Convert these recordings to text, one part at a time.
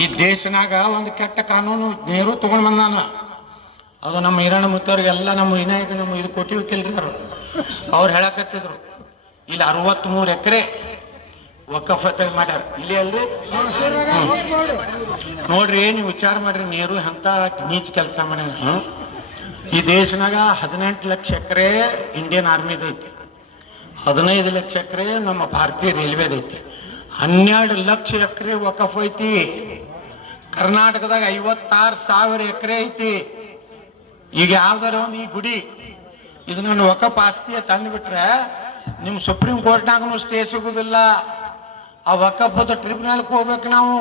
ಈ ದೇಶನಾಗ ಒಂದು ಕೆಟ್ಟ ಕಾನೂನು ನೆಹರು ತಗೊಂಡು ಬಂದಾನ. ಅದು ನಮ್ಮ ಹಿರಣ್ಣ ಮುತ್ತವ್ರಿಗೆಲ್ಲ ನಮ್ಮ ವಿನಾಯಕ ನಮ್ಮ ಇದು ಕೊಟ್ಟಿವಿಕಿಲ್ರಿ ಅವ್ರು ಹೇಳಕತ್ತಿದ್ರು. ಇಲ್ಲಿ 63 ಎಕರೆ ವಕಫತ್ ಮಾಡ್ಯಾರ ಇಲ್ಲಿ ಅಲ್ರಿ. ನೋಡ್ರಿ ನೀವು ವಿಚಾರ ಮಾಡ್ರಿ, ನೆಹರು ಅಂತ ನೀಚ್ ಕೆಲಸ ಮಾಡ್ಯಾನ. ಈ ದೇಶನಾಗ 18 ಲಕ್ಷ ಎಕರೆ ಇಂಡಿಯನ್ ಆರ್ಮಿದೈತಿ, 15 ಲಕ್ಷ ಎಕರೆ ನಮ್ಮ ಭಾರತೀಯ ರೈಲ್ವೆದೈತಿ, 12 ಲಕ್ಷ ಎಕರೆ ವಕಫ್ ಐತಿ. ಕರ್ನಾಟಕದಾಗ 56,000 ಎಕರೆ ಐತಿ. ಈಗ ಯಾವ್ದಾರ ಒಂದು ಈ ಗುಡಿ ಇದು ನನ್ನ ವಕಫ್ ಆಸ್ತಿಯ ತಂದುಬಿಟ್ರೆ ನಿಮ್ಮ ಸುಪ್ರೀಂ ಕೋರ್ಟ್ನಾಗೂ ಸ್ಟೇ ಸಿಗುದಿಲ್ಲ. ಆ ವಕಫದ ಟ್ರಿಬ್ಯುನಲ್ಗೆ ಹೋಗ್ಬೇಕು ನಾವು.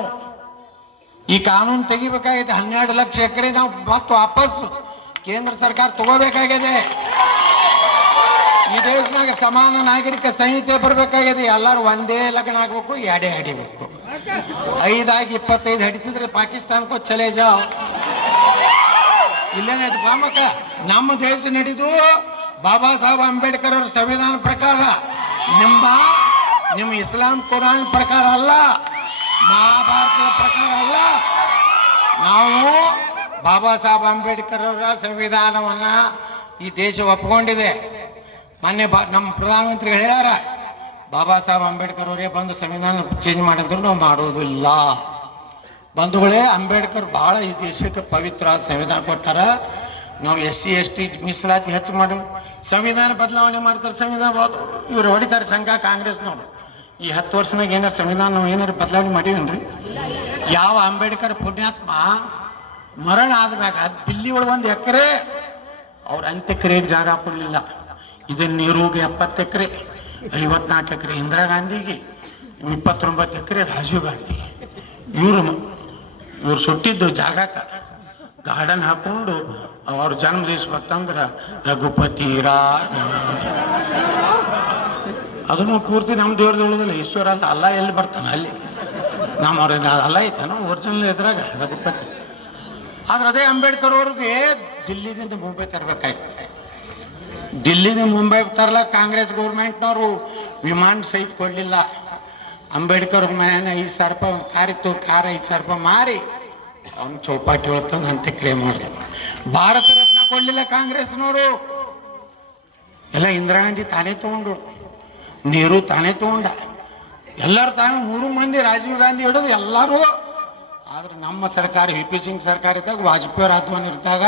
ಈ ಕಾನೂನು ತೆಗಿಬೇಕಾಗಿದೆ. 12 ಲಕ್ಷ ಎಕರೆ ನಾವು ಮತ್ತೆ ವಾಪಸ್ ಕೇಂದ್ರ ಸರ್ಕಾರ ತಗೋಬೇಕಾಗಿದೆ. ಈ ದೇಶನಾಗ ಸಮಾನ ನಾಗರಿಕ ಸಂಹಿತೆ ಬರಬೇಕಾಗಿದೆ. ಎಲ್ಲರೂ ಒಂದೇ ಲಗ್ನ ಆಗ್ಬೇಕು, ಎರಡೇ ಹಡಿಬೇಕು. 5 ಆಗಿ 25 ಹಡಿತಿದ್ರೆ ಪಾಕಿಸ್ತಾನಕ್ಕೂ ಚಲೇ ಜಾವ್. ಇಲ್ಲೇನಾಯ್ತು ಪಾಮಕ ನಮ್ಮ ದೇಶ ನಡೆದು ಬಾಬಾ ಸಾಹೇಬ್ ಅಂಬೇಡ್ಕರ್ ಅವ್ರ ಸಂವಿಧಾನ ಪ್ರಕಾರ, ನಿಮ್ಮ ಇಸ್ಲಾಂ ಕುರಾನ್ ಪ್ರಕಾರ ಅಲ್ಲ, ಮಹಾಭಾರತದ ಪ್ರಕಾರ ಅಲ್ಲ. ನಾವು ಬಾಬಾ ಸಾಹೇಬ್ ಅಂಬೇಡ್ಕರ್ ಅವರ ಸಂವಿಧಾನವನ್ನ ಈ ದೇಶ ಒಪ್ಕೊಂಡಿದೆ. ಮೊನ್ನೆ ನಮ್ಮ ಪ್ರಧಾನಮಂತ್ರಿಗಳು ಹೇಳ್ಯಾರ, ಬಾಬಾ ಸಾಹೇಬ್ ಅಂಬೇಡ್ಕರ್ ಅವರೇ ಬಂದು ಸಂವಿಧಾನ ಚೇಂಜ್ ಮಾಡಿದ್ರು ನಾವು ಮಾಡೋದಿಲ್ಲ. ಬಂಧುಗಳೇ, ಅಂಬೇಡ್ಕರ್ ಭಾಳ ಈ ದೇಶಕ್ಕೆ ಪವಿತ್ರವಾದ ಸಂವಿಧಾನ ಕೊಟ್ಟಾರ. ನಾವು SC ST ಮೀಸಲಾತಿ ಹೆಚ್ಚು ಮಾಡಿ ಸಂವಿಧಾನ ಬದಲಾವಣೆ ಮಾಡ್ತಾರೆ. ಸಂವಿಧಾನ ಇವ್ರು ಹೊಡಿತಾರೆ ಸಂಘ ಕಾಂಗ್ರೆಸ್ನವ್ರು. ಈ 10 ವರ್ಷನಾಗ ಏನಾರು ಸಂವಿಧಾನ ನಾವು ಏನಾರು ಬದಲಾವಣೆ ಮಾಡೀವೇನ್ರಿ? ಯಾವ ಅಂಬೇಡ್ಕರ್ ಪುಣ್ಯಾತ್ಮ ಮರಣ ಆದ್ಮ್ಯಾಗ ದಿಲ್ಲಿ ಒಳಗೆ 1 ಎಕರೆ ಅವ್ರ ಅಂತ್ಯಕ್ರಿಯೆಗೆ ಜಾಗ ಕೊಡಲಿಲ್ಲ. ಇದನ್ನು ನೆಹರುಗೆ 70 ಎಕರೆ, 54 ಎಕರೆ ಇಂದಿರಾ ಗಾಂಧಿಗೆ, 29 ಎಕರೆ ರಾಜೀವ್ ಗಾಂಧಿಗೆ. ಇವ್ರು ಸುಟ್ಟಿದ್ದು ಜಾಗಕ್ಕೆ ಗಾರ್ಡನ್ ಹಾಕೊಂಡು ಅವ್ರ ಜನ್ಮ ದಿವಸ ಬರ್ತಂದ್ರೆ ರಘುಪತಿ ಅದನ್ನು ಪೂರ್ತಿ ನಮ್ಮ ದೇವ್ರದೊಳಗಲ್ಲ. ಈಶ್ವರ ಅಲ್ಲ, ಅಲ್ಲ ಎಲ್ಲಿ ಬರ್ತಾನೆ ಅಲ್ಲಿ ನಮ್ಮವ್ರ ಅಲ್ಲ ಐತಾನು ಒರಿಜಿನಲ್ ಇದ್ರಾಗ ರಘುಪತಿ. ಆದ್ರೆ ಅದೇ ಅಂಬೇಡ್ಕರ್ ಅವ್ರಿಗೆ ದಿಲ್ಲಿದಿಂದ ಮುಂಬೈ ತರಬೇಕಾಯ್ತು. ದಿಲ್ಲಿದಿಂದ ಮುಂಬೈ ತರ್ಲಕ್ಕೆ ಕಾಂಗ್ರೆಸ್ ಗೌರ್ಮೆಂಟ್ನವರು ವಿಮಾನ ಸಹಿತ ಕೊಡಲಿಲ್ಲ. ಅಂಬೇಡ್ಕರ್ ಮನೆಯ 5,000 ರೂಪಾಯಿ ಒಂದು ಕಾರಿತ್ತು, ಕಾರ್ 5,000 ರೂಪಾಯಿ ಮಾರಿ ಅವನು ಚೌಪಾಟಿ ಹೊಳ್ತಂದು ಅಂತ್ಯಕ್ರಿಯೆ ಮಾಡಿದ್ರು. ಭಾರತ ರತ್ನ ಕೊಡಲಿಲ್ಲ ಕಾಂಗ್ರೆಸ್ನವರು. ಎಲ್ಲ ಇಂದಿರಾ ಗಾಂಧಿ ತಾನೇ ತೊಗೊಂಡು, ನೆಹರು ತಾನೇ ತೊಗೊಂಡ, ಎಲ್ಲರೂ ತಾನೇ 3 ಮಂದಿ, ರಾಜೀವ್ ಗಾಂಧಿ ಹಿಡಿದು ಎಲ್ಲರೂ. ಆದ್ರೆ ನಮ್ಮ ಸರ್ಕಾರ VP ಸಿಂಗ್ ಸರ್ಕಾರ ಇದ್ದಾಗ, ವಾಜಪೇಯಿ ರಾಜವನ್ ಇದ್ದಾಗ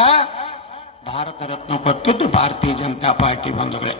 ಭಾರತ ರತ್ನ ಕೊಟ್ಟಿದ್ದು ಭಾರತೀಯ ಜನತಾ ಪಾರ್ಟಿ ಬಂಧುಗಳೇ.